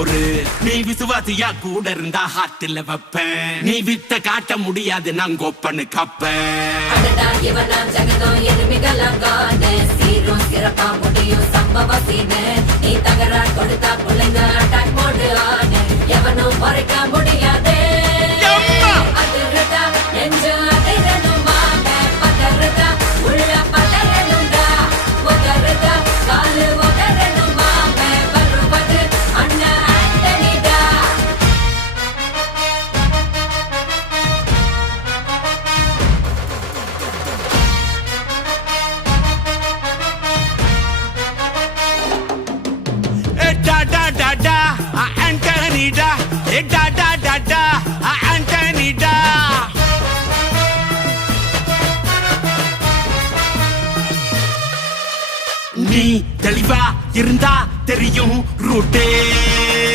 பொறு. நீ விசுவாசியா கூட இருந்தா ஹார்ட்ல வைப்பேன். நீ வித்த காட்ட முடியாது நான் கோப்பனு கப்பேன். சீரும் சிறப்பா முடியும் சம்பவ சீனு. நீ தகரா கொடுத்தா பிள்ளைங்க அட்டாக் மோடு ஆனு. எவனும் மறைக்க முடியாது. அதிர்றதா நெஞ்சு அதிரணுமாங்க. பதறதா உள்ள பதறணுண்டா. உதறதா காலு உதறணுமாங்க. வருவது அண்ணன் ஆண்டனிடா. Antonida, da da da da, Antonida. நீ தெளிவா இருந்தா தெரியும் ரூட்டே.